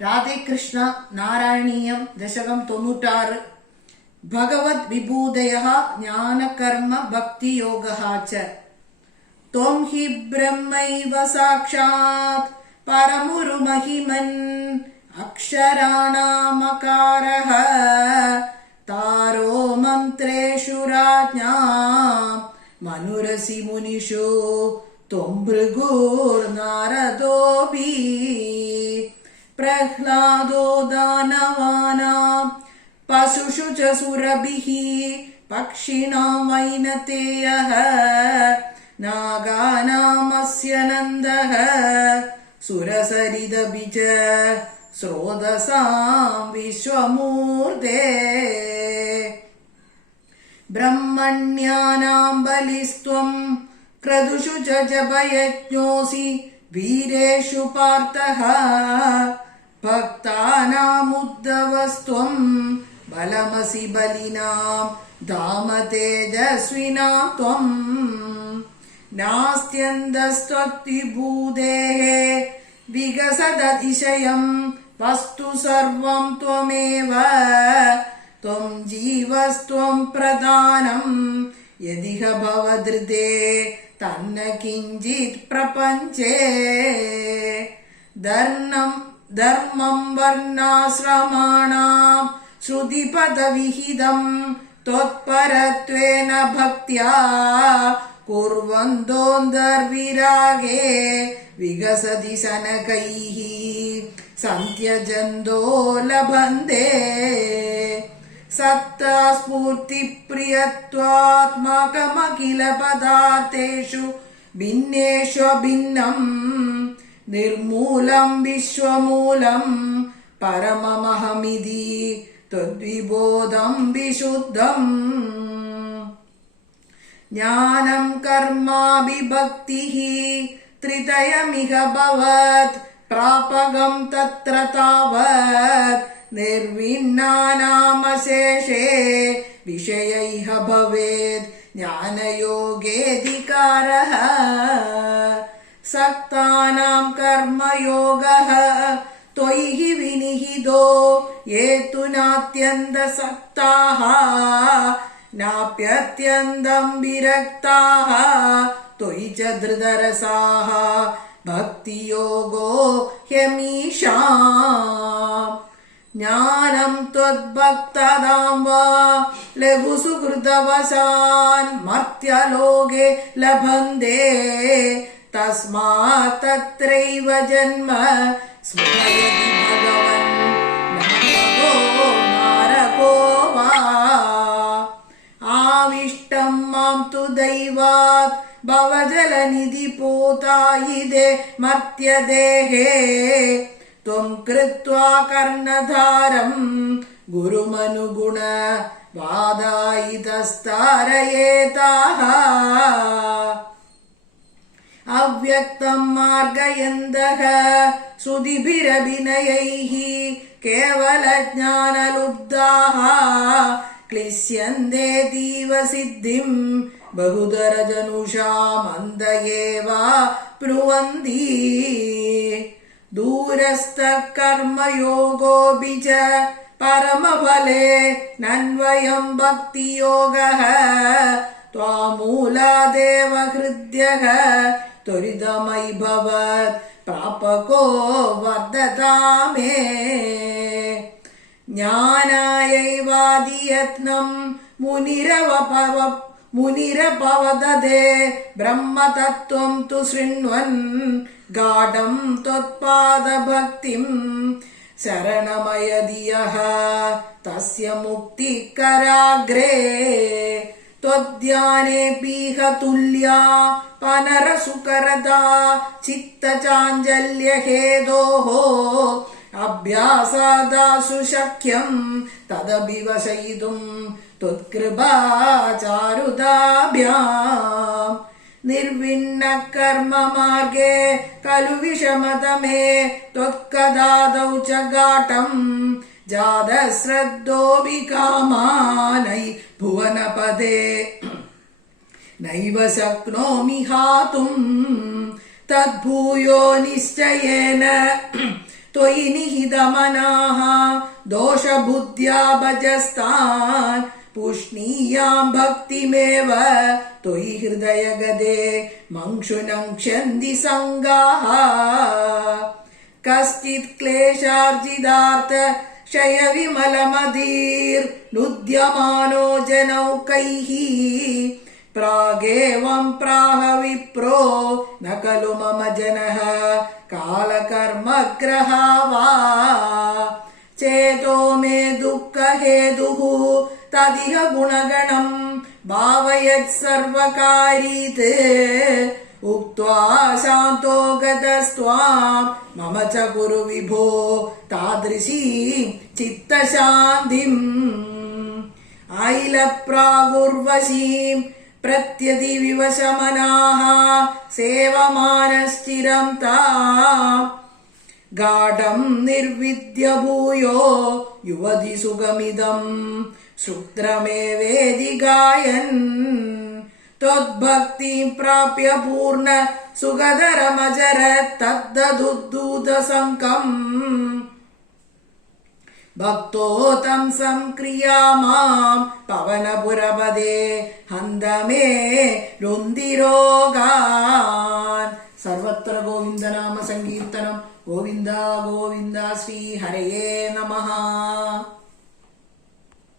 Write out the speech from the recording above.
രാധേ കൃഷ്ണ നാരായണീയം ദശകം 96 ഭഗവത് വിഭൂതയഃ ജ്ഞാനകർമ്മ ഭക്തിയോഗഃ ച ത്വം ഹി ബ്രഹ്മൈവ സാക്ഷാത് പരമുരുമഹിമൻ അക്ഷരാണാമകാരഃ താരോ മന്ത്രേഷു രാജ്ഞാം മനുരസി മുനിഷു ത്വം ഭൃഗുർനാരദോപി പ്രഹ്ലാദോ ദാനവാനാം പശുഷു ച സുരഭിഃ പക്ഷിണാം വൈനതേയഃ നാഗാനാമസ്യ നന്ദഃ സുരസരിദപി ച സ്രോതസാം വിശ്വമൂർത്തേ ബ്രഹ്മണ്യാനാം ബലിസ്ത്വം ക്രതുഷു ച ജപയജ്ഞോസി വീരേഷു പാർത്ഥഃ ഭക്താനാമുദ്ധവസ്ത്വം ബലമസി ബലിനാം ധാമ തേജസ്വിനാം ത്വം നാസ്ത്യന്തസ്ത്വദ്വിഭൂതേഃ വികസദതിശയം വസ്തു സർവം ത്വമേവ ത്വം ജീവസ്ത്വം പ്രധാനം യദിഹ ഭവധൃതേ തന്ന കിഞ്ചിത് പ്രപഞ്ചേ ധർമ്മം വർണ്ണാശ്രമാണാം ശ്രുതിപദവിഹിതം ത്വത്പരത്വേന ഭക്ത്യാ കുർവന്തോന്തർവിരാഗേ വികസതി ശനകൈഃ സന്ത്യജന്തോ ലഭന്തെ സത്താസ്ഫൂർത്തിപ്രിയത്വാത്മകമഖില പദാർത്ഥേഷു ഭിന്നേഷ്വഭിന്നം നിർമൂലം വിശ്വമൂലം പരമമഹമിതി ത്വദ്വിബോധം വിശുദ്ധം ജ്ഞാനം കർമാഭിഭക്തിഃ ത്രിതയമിഹ ഭവത് പ്രാപകം തത്ര താവത് നിർവിണ്ണാനാമശേഷേ വിഷയൈഃ ഭവേത് ജ്ഞാനയോഗേധികാരഃ സക്താനാം കർമ്മയോഗഃ ത്വയി വിനിഹിതോ യേതു നാത്യന്തസക്താഃ നാപ്യത്യന്തം വിരക്താഃ ത്വയി ച ധൃതരസാഃ ഭക്തിയോഗോ ഹ്യമീഷാം ജ്ഞാനം ത്വദ്ഭക്തതാം വാ ലഘുസുഹൃതവശാൻ മർത്യലോകേ ലഭന്തെ തസ്മാത് തത്രൈവ ജന്മ സ്മരയതി ഭഗവൻ നരകോ നരകോ വാ ആവിഷ്ടം മാം തു ദൈവാത് ഭവജലനിധി പൂതായിദേ മർത്യദേഹേ ത്വം കൃത്വാ കർണധാരം ഗുരുമനുഗുണ വാദായിതസ്താരയേതാഃ അവ്യക്തം മാർഗയന്തഃ ശ്രുതിഭിരഭിനയൈഃ കേവലജ്ഞാനലുബ്ധാഃ ക്ലിശ്യന്തേതീവ സിദ്ധിം ബഹുധരജനുഷാം അന്ത ഏവ ബ്രുവന്തി ദൂരസ്ഥഃ കർമ്മയോഗോऽപി ച പരമഫലേ നന്വയം ഭക്തിയോഗഃ ത്വാമൂലാദേവ ഹൃദ്യഃ ത്വരിതമയി ഭവത് പ്രാപകോ വർദ്ധതാമേ ജ്ഞാനായൈവാദിയത്നം മുനിരപവദതേ ബ്രഹ്മതത്വം തു ശൃണ്വൻ ഗാഢം ത്വത്പാദഭക്തിം ശരണമയതിയഃ തസ്യ മുക്തികരാഗ്രേ ത്വദ്ധ്യാനേപീഹ തുല്യാ പനരസുകരദാ ചിത്തചാഞ്ചല്യഹേതോഃ അഭ്യാസാദാസു ശക്യം തദഭിവശയിതും ത്വത്കൃപാചാരുതാഭ്യാം നിർവിണ്ണ കർമ്മമാർഗേ ഖലു വിഷമതമേ ത്വത്കദാദൗ ച ഘാടം ജാതശ്രദ്ധോऽപി കാമാനൈ ഭുവനപദേ നൈവ ശക്നോമി ഹാതും തദ്ഭൂയോ നിശ്ചയേന त्वयि निहितमनाः दोषबुद्ध्या भजस्तान् पुष्णीयां भक्तिमेव त्वयि हृदयगदे मंशुनङ्क्षन्ति सङ्गाः कश्चित् क्लेशार्जितार्थ क्षयविमलमधीर्नुद्यमानो जनौकैः प्रागेवं प्राह विप्रो न खलु मम जनः कालकर्मग्रहा वा चेतो मे दुःखहेतुः तदिह गुणगणं भावयत् सर्वकारीत् उक्त्वा शान्तो गतस्त्वां मम च कुरु विभो तादृशी चित्तशान्तिम् आइलप्रागुर्वशीं प्रत्यतिविवशमनाः सेवमानश्चिरं ताम् गाढं निर्विद्य भूयो युवति सुगमिदं श्रुत्रमेवेदि गायन् त्वद्भक्तिं प्राप्य पूर्ण सुगधरमजरत् तद्ददुद्धूतसङ्कम् भक्तो तं संक्रियामां पवनपुरपदे हन्त मे रुन्दिरोगान् सर्वत्र गोविन्दनाम सङ्कीर्तनं गोविन्द गोविन्द श्रीहरये नमः।